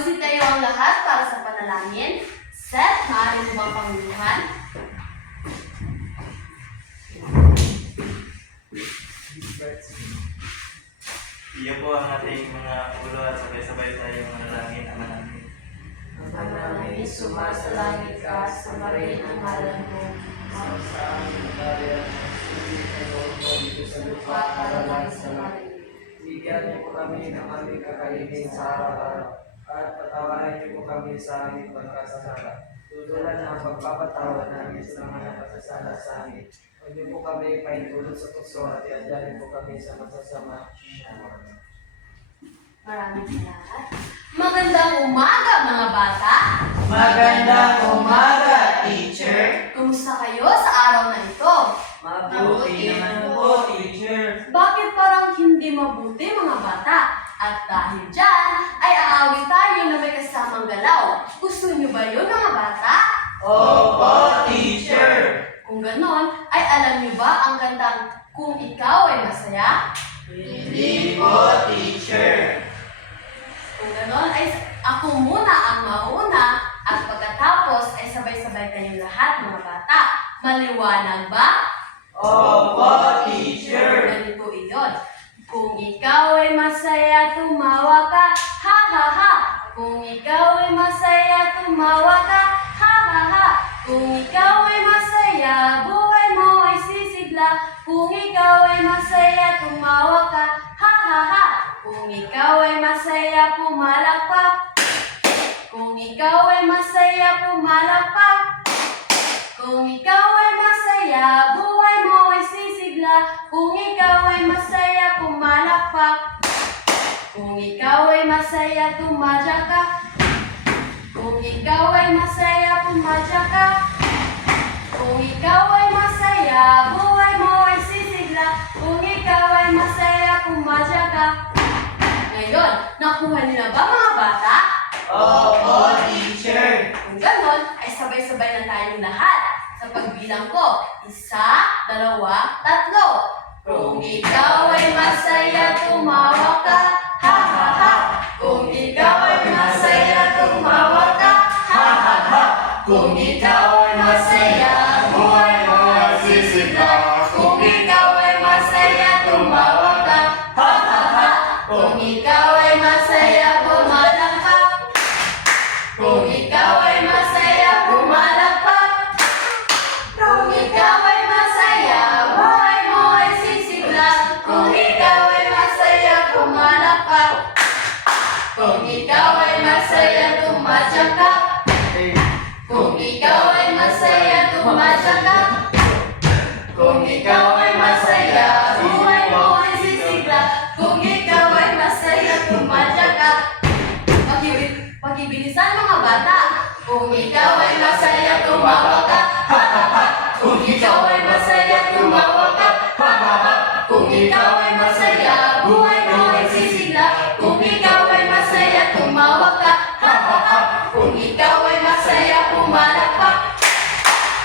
Magsitayo ang lahat para sa panalangin. Seth, maaari mo bang panguluhan? Iyo po ang ating mga ulo at sabay-sabay tayong manalangin Ama namin. Ama namin, sumasalangit ka, sambahin ang ngalan mo. Sa aming kaya, sulit kayo dito sa lupa para lang sa langit. Bigyan niyo po kami ng aming kakainin sa araw-araw at patawarin niyo po kami sa aming pagkasasala. Tulad ng pagpapatawad namin sa mga nagkasasala sa amin. Huwag niyo po kami paintulot sa tukso at iadyanin po kami sa masasama. Maraming salamat. Magandang umaga, mga bata! Magandang umaga, teacher. Kumusta kayo sa araw na ito? Mabuti naman po, teacher. Bakit parang hindi mabuti, mga bata? At dahil dyan, ay aawit tayo na may kasamang galaw. Gusto niyo ba yun, mga bata? Opo, teacher. Kung ganon, ay alam niyo ba ang kantang Kung Ikaw Ay Masaya? Hindi po, teacher. Kung ganon, ay ako muna ang mauna at pagkatapos ay sabay-sabay kayong lahat, mga bata. Maliwanag ba? Opo, teacher. Ganito iyon. Kung ikaw ay masaya, tumawa ka, ha ha ha. Kung ikaw ay masaya, tumawa ka, ha ha ha. Kung ikaw ay masaya, buhay mo ay sisigla. Kung ikaw ay masaya, tumawa ka, ha ha ha. Kung ikaw ay masaya, pumalakpak. Kung ikaw ay masaya, pumalakpak. Kung ikaw ay masaya, buhay mo ay sisigla. Kung ikaw ay masaya, pumalakpak. Kung ikaw ay masaya, tumadya ka. Kung ikaw ay masaya, pumadya ka. Kung ikaw ay masaya, buhay mo ay sisigla. Kung ikaw ay masaya, pumadya ka. Ngayon, nakuha niyo na ba, mga bata? Opo, teacher. Kung ganon, ay sabay-sabay na tayong lahat. Sa pagbilang ko, 1, 2, 3. Kung ikaw ay masaya, tumawa ka, ha ha ha. Kung ikaw ay masaya, tumawa ka, ha ha ha. Kung ikaw ay masaya, buhay mo ay sisigla. Kung ikaw ay masaya, tumawa ka, ha ha ha. Kung ikaw ay masaya, pumalakpak. Kung ikaw ay masaya, pumalakpak. Kung ikaw ay masaya, buhay mo ay sisigla. Kung ikaw ay masaya, pumalakpak. Kung ikaw ay masaya, tumadya ka. Kung ikaw ay masaya, tumadya ka. Kung ikaw ay masaya, buhay mo ay sisigla. Kung ikaw ay masaya, tumadya ka. Pakibilisan, mga bata. Kung ikaw ay masaya, tumawa ka, ha ha ha. Kung ikaw ay masaya, tumawa ka, ha ha ha. Kung ikaw ay masaya, buhay mo ay sisigla. Kung ikaw ay masaya, tumawa ka, ha ha ha. Kung ikaw ay masaya, pumalakpak.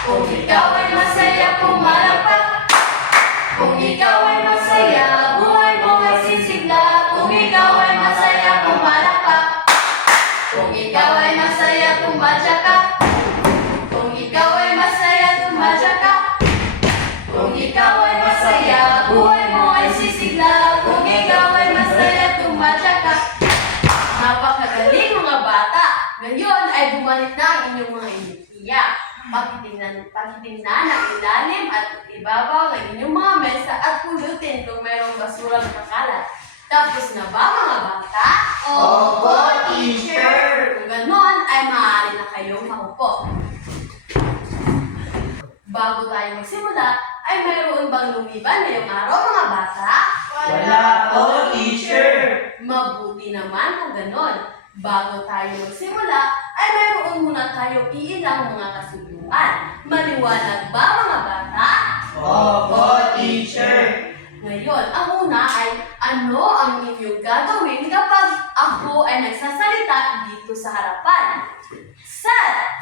Kung ikaw ay masaya, pumalakpak. Kung ikaw ay masaya, buhay mo ay sisigla. Kung ikaw ay masaya, pumalakpak. Kung ikaw ay masaya, tumadya ka. Kung ikaw ay masaya, tumadya ka. Kung ikaw ay masaya, buhay mo ay sisigla. Kung ikaw ay masaya, tumadya ka. Napakagaling, mga bata. Ngayon ay bumalik na ang inyong mga enerhiya. Pakitingnan ang ilalim at ibabaw ng inyong mga mesa at pulutin kung mayroong basurang kakalat. Tapos na ba, mga bata? Opo, teacher. Kung ganon, ay maaari na kayong makupo. Bago tayo magsimula, ay mayroon bang lumiban ngayong araw, mga bata? Wala po, teacher. Mabuti naman kung ganon. Bago tayo magsimula, ay mayroon muna tayo iilang mga kasunduan. Maliwanag ba, mga bata? Opo, teacher. Ngayon, ang una ay ano ang inyong gagawin kapag ako ay nagsasalita dito sa harapan? Seth!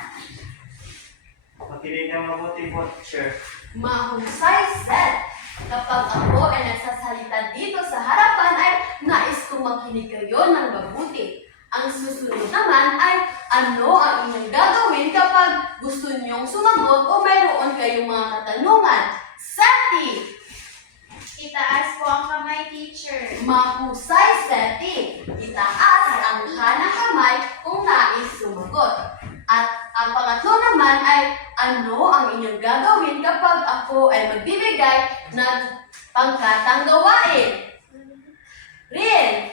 Makinig ng mabuti po, teacher. Mahusay, Seth! Kapag ako ay nagsasalita dito sa harapan ay nais kong makinig kayo ng mabuti. Ang susunod naman ay ano ang inyong gagawin kapag gusto niyong sumagot o mayroon kayong mga katanungan. Seti! Itaas po ang kamay, teacher. Mahusay, Seti! Itaas ang kanang kamay kung nais sumagot. At ang pangatlo naman ay ano ang inyong gagawin kapag ako ay magbibigay ng pangkatang gawain. Rin!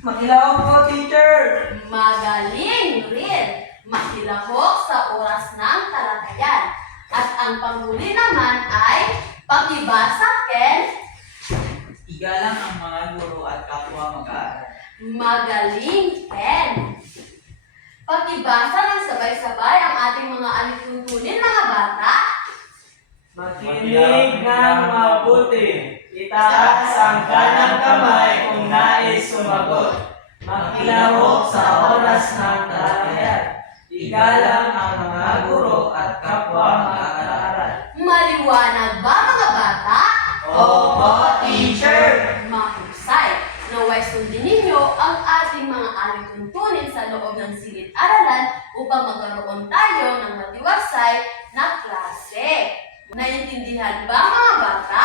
Makilaw po, teacher! Magaling rin! Makilahok sa oras ng talakayan. At ang panghuli naman ay pakibasa, Ken. Igalang ang mga guro at kapwa mag-aaral. Magaling, Ken. Pakibasa ng sabay-sabay ang ating mga alituntunin, mga bata. Makinig ng mabuti. Itaas ang kanang kamay kung nais sumagot. Makilahok sa oras ng talakayan. Igalang ang mga guro at kapwa mag-aaral. Maliwanag ba, mga bata? Opo, teacher! Mahusay. Naway sundin ninyo ang ating mga alituntunin sa loob ng silid-aralan upang magkaroon tayo ng matiwasay na klase. Naiintindihan ba, mga bata?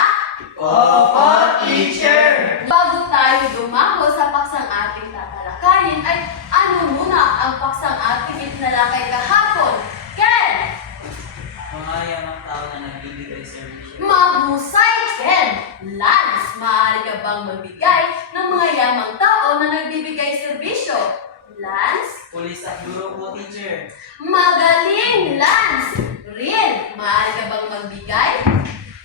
Opo, teacher! Bago tayo dumako sa paksang ating tatalakayin ay ano muna ang paksang ating itinalakay kahapon? Ken! Mga yamang tao na nagbibigay serbisyo. Mahusay, Ken! Lance, maaari ka bang magbigay ng mga yamang tao na nagbibigay serbisyo? Lance? Pulis at guro po, teacher. Magaling, Lance! Rin, maaari ka bang magbigay?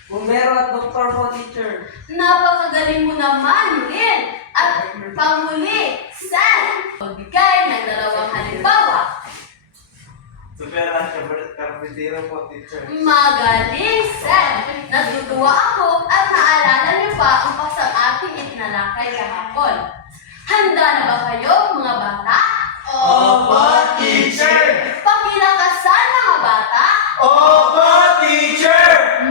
Bumbero at doktor po, teacher. Napakagaling mo naman, Rin! At panghuli, Sam! Magbigay ng dalawang halimbawa. Super at karpintero po, teacher. Magaling, Sam! Natutuwa ako at naalala niyo pa ang paksang ating itinalakay kahapon. Handa na ba kayo, mga bata? Opo, teacher! Pakilakasan, mga bata! Opo, teacher!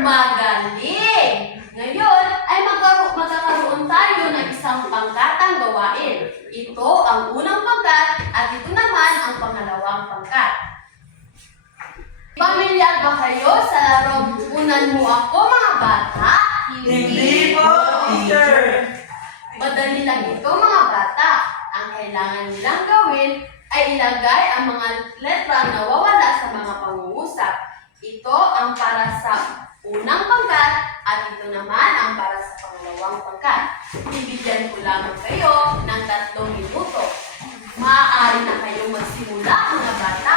Magaling! Ngayon ay magkakaroon tayo ng isang pangkatang gawain. Ito ang unang pangkat at ito naman ang pangalawang pangkat. Pamilyar ba kayo sa larong unan mo ako, mga bata? Hindi po, teacher! Madali lang ito, mga bata. Ang kailangan nilang gawin ay ilagay ang mga letrang nawawala sa mga pangungusap. Ito ang para sa unang pangkat at ito naman ang para sa pangalawang pangkat. Ibigyan ko lamang kayo ng 3 minuto. Maaari na kayong magsimula, mga bata.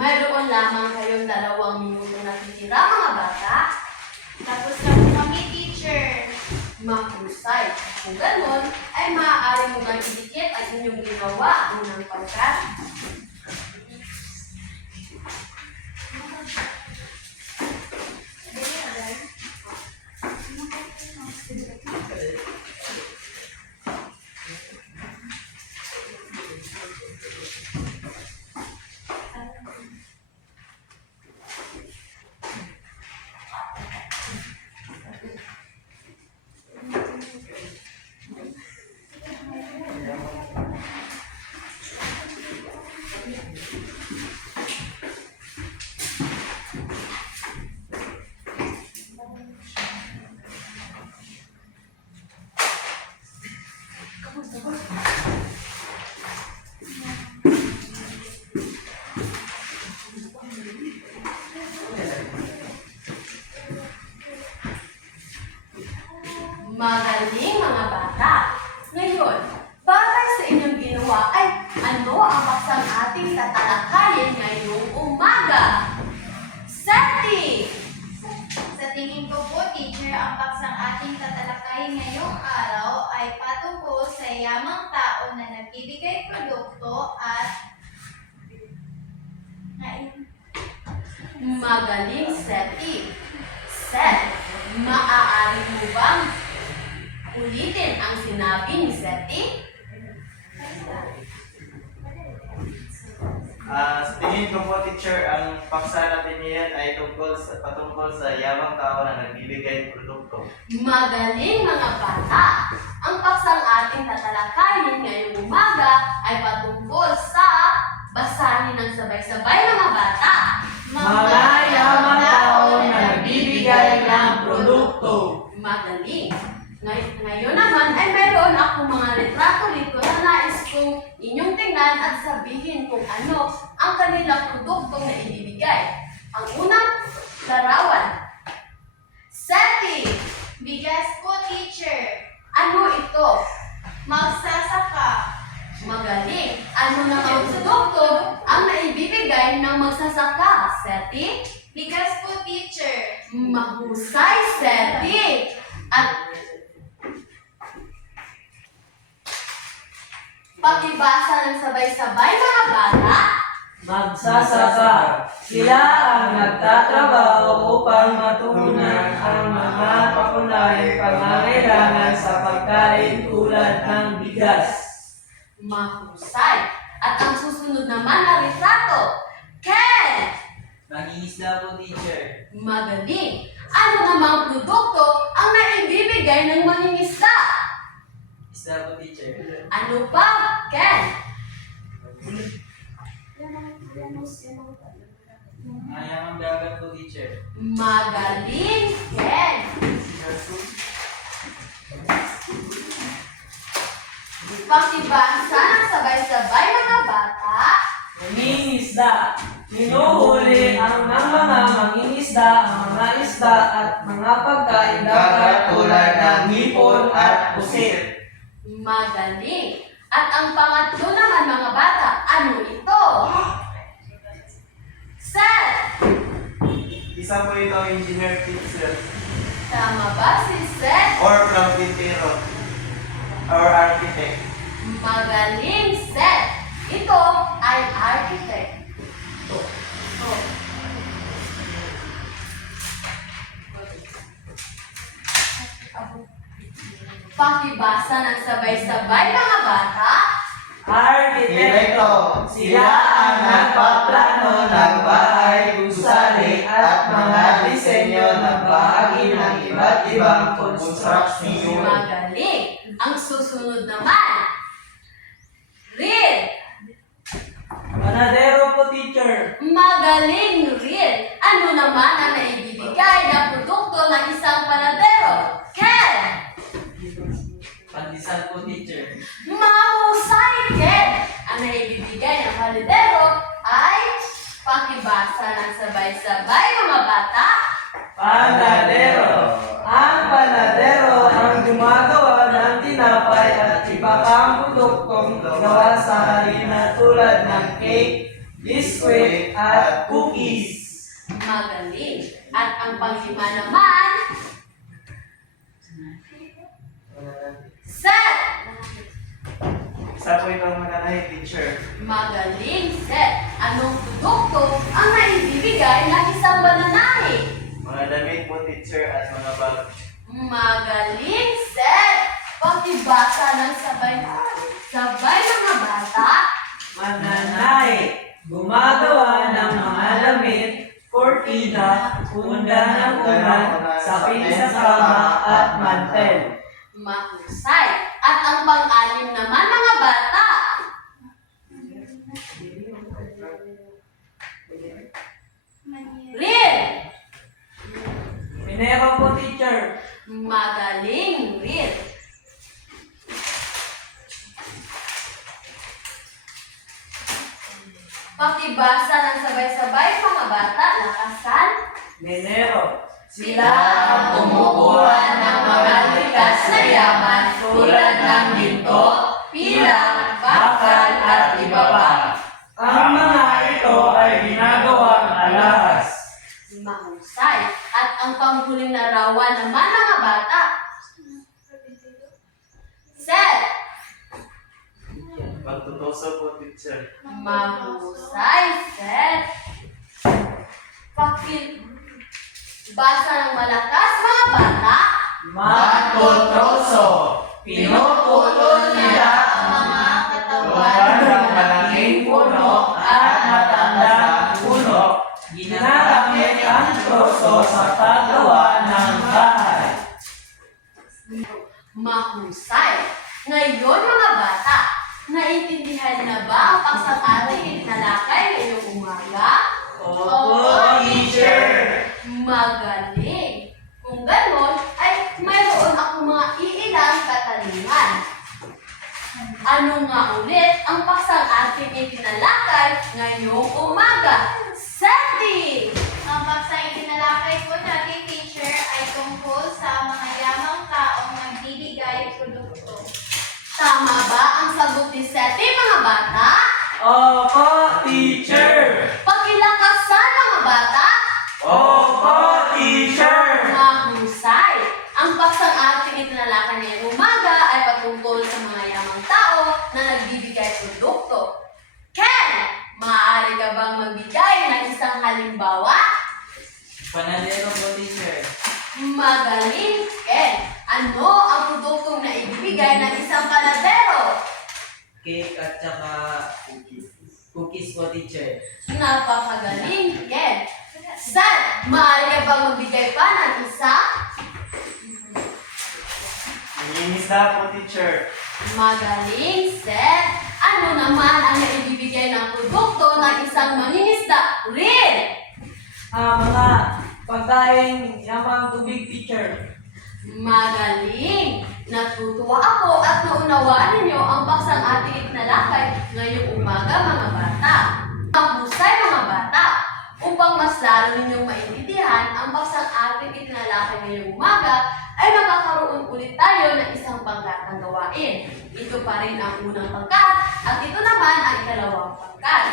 Mayroon lamang kayong 2 minuto na titira, mga bata. Tapos na po kami, teacher. Mahusay. Kung ganon, ay maaari mo kang idikit ang inyong ginawa unang pangkat. Magaling, mga bata. Ngayon, batay sa inyong ginawa ay ano ang paksang ating tatalakayin ngayong umaga? Seti! Sa tingin ko po, teacher, ang paksang ating tatalakayin ngayong araw ay patungkol sa yamang tao na nagbibigay produkto at Magaling, Seti. Maaari mo bang ulitin ang sinabi ni Seti? Sa tingin ko po, teacher, ang paksa natin niyan ay patungkol sa yamang tao na nagbibigay ng produkto. Magaling mga bata! Ang paksang ating tatalakayin ngayong umaga ay patungkol sa basahin ng sabay-sabay mga bata. Mga yamang tao na nagbibigay ng produkto. Magaling! Ngayon naman ay mayroon akong mga litrato rito na nais kong inyong tingnan at sabihin kung ano ang kanilang produktong na ibibigay. Ang unang larawan. Seti! Bigas po, teacher. Ano ito? Magsasaka. Magaling! Ano namang produkto ang naibibigay ng magsasaka? Seti? Bigas po, teacher. Mahusay, Seti! At pakibasa ng sabay-sabay mga bata. Magsasaka. Sila ang nagtatrabaho upang matugunan ang mga papunahing pangangailangan sa pagkain tulad ng bigas. Mahusay. At ang susunod naman na retrato. Ken! Mangingisda po, teacher. Magaling. Ano namang produkto ang naibibigay ng mangingisda? Isda po, teacher. Ano pa, Ken? Ayamang dagat po, teacher. Magaling, Ken. Pakibasa ng sabay-sabay mga bata. Mangingisda. Hinuhuli ang mga mangingisda, ang mga isda at mga pagkain dagat tulad ng hipon at pusit. Magaling. At ang pangatlo naman mga bata, ano ito? Seth! Isa po ito, engineer, teacher, Tama ba si Seth? or carpintero, or architect. Magaling, Seth. Ito ay architect. Oh. Pakibasa ng sabay-sabay mga bata. Arkitekto, sila ang nagpaplano ng bahay, gusali at mga disenyo ng bahagi ng iba't ibang konstruksyon. Magaling. Ang susunod naman. Read. Panadero po, teacher. Magaling, Read. Ano naman ang naibibigay na produkto ng isang panadero? Ken. Pandesal po, teacher. Mahusay, Ken. Ang naibibigay ng panadero ay pakibasa ng sabay-sabay mga bata. Panadero. Ang panadero ang gumagawa ng tinapay at iba pang produktong gawa sa harina tulad ng cake, biskwit at cookies. Magaling. At ang panglima naman, Seth. Isa po ito, mananahe, teacher. Magaling, Seth. Anong produkto ang naibibigay ng isang bananahe? Mga damit po, teacher, at mga bag. Magaling, Seth. Pakibasa ng sabay mga bata. Mananay, gumagawa ng mga damit, kortina, punda ng unan, sapin sa kama at mantel. Mahusay. At ang pang-anim naman mga bata. Read. Minero po, teacher. Magaling, Read. Pakibasa ng sabay-sabay mga bata. Lakasan. Minero, Sila ang kumukuha ng mga likas na yaman tulad ng ginto, pilang, bakal at iba pa. ang mga ito ay ginagawang alahas. Mahusay. At ang panghuling larawan naman mga bata. Seth. Pagtutuso po, teacher. Mahusay, Seth. Basa ng malakas mga bata. Matutroso. Pinupulot nila ang mga katawan tuwan ng malaking puno at matandang puno. Ginagamit ang troso sa paggawa ng bahay. Mahusay. Ngayon mga bata, naintindihan na ba ang paksang-ating itinalakay ngayong umaga? Opo, teacher. Magaling. Kung ganon, ay mayroon akong mga iilang katanungan. Ano nga ulit ang paksang-ating itinalakay ngayong umaga? Setting! Ang paksang itinalakay po natin, teacher, ay tungkol sa mga yamang taong nagbibigay produkto. Tama ba ang sagot ni Seti, mga bata? Opo, teacher. Pakilakasan, mga bata! Opo, teacher. Mahusay! Ang paksang ating itinalakay ngayong umaga ay patungkol sa mga yamang tao na nagbibigay produkto. Ken, maaari ka bang magbigay ng isang halimbawa? Panadero po, teacher. Magaling, Ken! Ano ang produktong na ibibigay ng isang panadero? Cake at saka cookies po, teacher. Napakagaling, Ken! San, maaari ka bang magbigay pa ng isa? Nangingisda po, teacher. Magaling, Seth! Ano naman ang naibibigay ng produkto ng isang mangingisda? Rin! Mga pagkain yamang tubig, teacher. Magaling! Natutuwa ako at naunawaan ninyo ang paksang ating itinalakay ngayong umaga, mga bata. Mahusay, mga bata! Upang mas lalo ninyong maintindihan ang paksang ating itinalakay ngayong umaga, ay makakaroon ulit tayo ng isang panggatang gawain. Ito pa rin ang unang pangkat at ito naman ang ikalawang pangkat.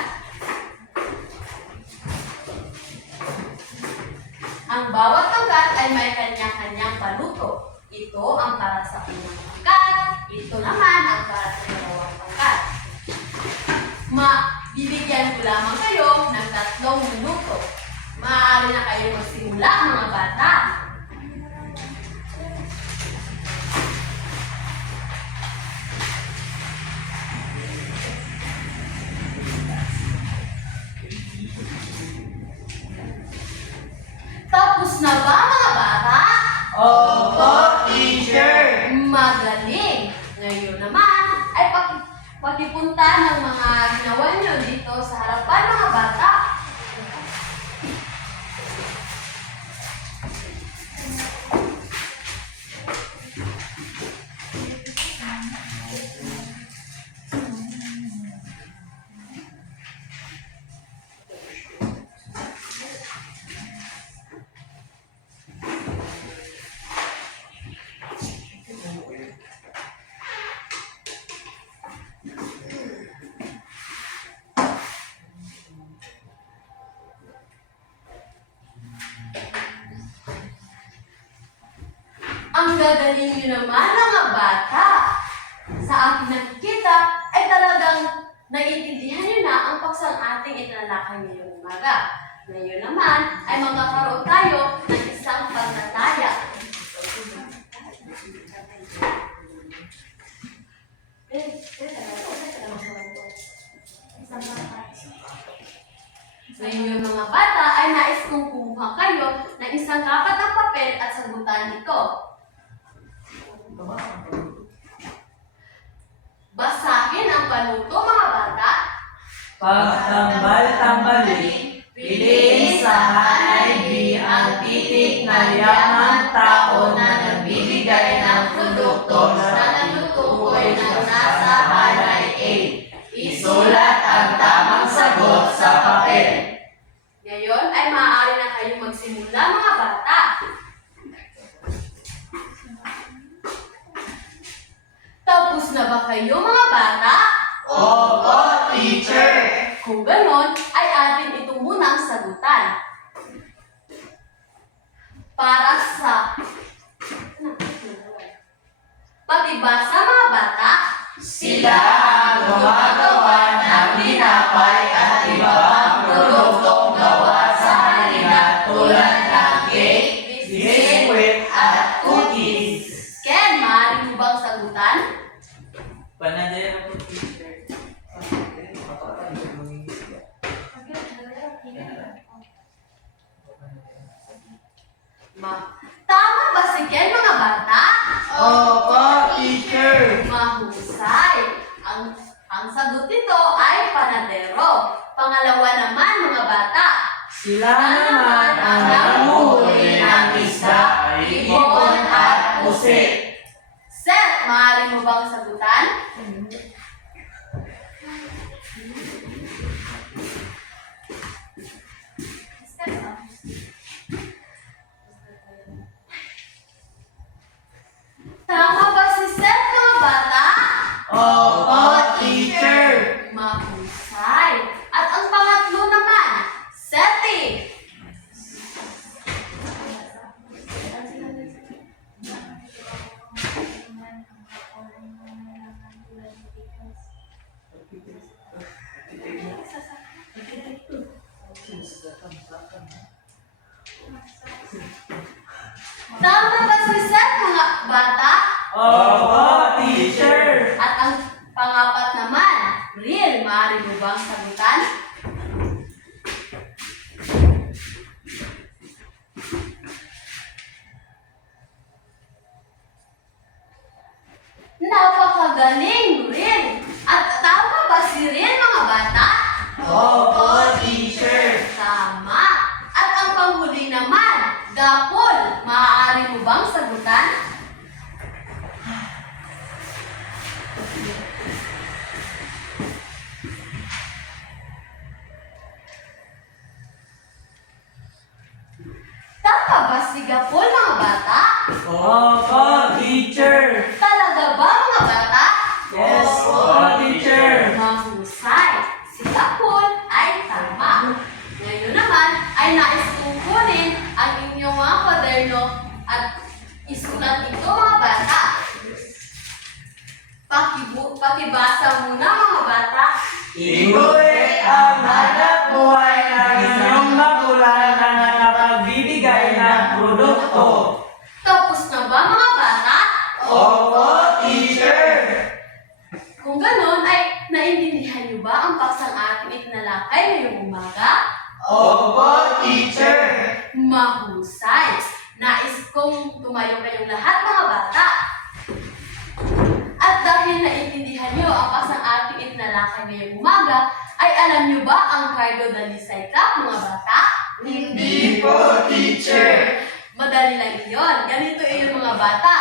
Ang bawat pangkat ay may kanya-kanyang paluto. Ito ang para sa unang pangkat, ito naman ang para sa ikalawang pangkat. Bibigyan ko lamang kayo ng 3 minuto. Maaari na kayo magsimula, mga bata. Tapos na ba, mga bata? Opo, teacher. Magaling! Ngayon naman ay pakipunta ng mga ginawa nyo dito sa harapan, mga bata. Ang gagaling nyo naman, mga bata. Sa aking nakikita ay talagang naiintindihan nyo na ang paksang ating itinalakay ngayong umaga. Ngayon naman ay magkakaroon tayo ng isang pagtataya. Ngayon, mga bata, ay nais kong kumuha kayo ng isang kapat ng papel at sagutan ito. Basahin ang panuto, mga bata. Pagtambal-tambalin, piliin sa hanay B ang titik na yamang tao na nagbibigay ng produkto na natutukoy na nasa hanay A. Isulat ang tamang sagot sa papel. Ngayon ay maaari na kayong magsimula, mga bata. Tapos na ba kayo, mga bata? Opo, teacher. Kung ganon, ay atin ito munang sagutan. Para sa patibasa, mga bata, Sila ang gumagawa ng tinapay at iba pang produktong gawa sa halina tulad ng cake, biskwit at cookies. is Ken, maaari mo bang sagutan? panadero po, teacher. Tama ba si Ken, mga bata? Opo, teacher. Mahusay. Ang sagot nito ay panadero. Pangalawa naman, mga bata. Sila naman ang nanguhuli ng isda, ibon at pusit. Seth, maaari mo bang sagutan? Tama ba si Seth, mga bata? Opo, teacher. Mahusay. At ang pangatlo naman, Seti. Tama ba si Seth, mga bata? Opo, teacher. At ang pangapat naman, Riel, maaari mo bang sagutan? Napakagaling, Riel! At tama ba si Riel, mga bata? Opo, teacher. Tama! At ang panghuli naman, Gapol, maaari mo bang sagutan? Tama ba si Gapol, mga bata? Opo, teacher. Talaga ba, mga bata? Yes po, teacher. Mahusay. Si Gapol ay tama. Ngayon naman ay nais kong kunin ang inyong mga kwaderno at isulat ito, mga bata. Pakibasa muna, mga bata. Iguit ang hanap buhay ng inyong magulang na nakapagbibigay ng produkto. Tapos na ba, mga bata? Opo, teacher. Kung ganon, ay naintindihan niyo ba ang paksang ating itinalakay ngayong umaga? Opo, teacher. Mahusay! Nais kong tumayo kayong lahat, mga bata. At dahil naintindihan niyo ang paksang ating itinalakay ngayong umaga, ay alam niyo ba ang Cardo Dalisay Cup, mga bata? Hindi po, teacher. Madali lang iyon. Ganito iyon, mga bata.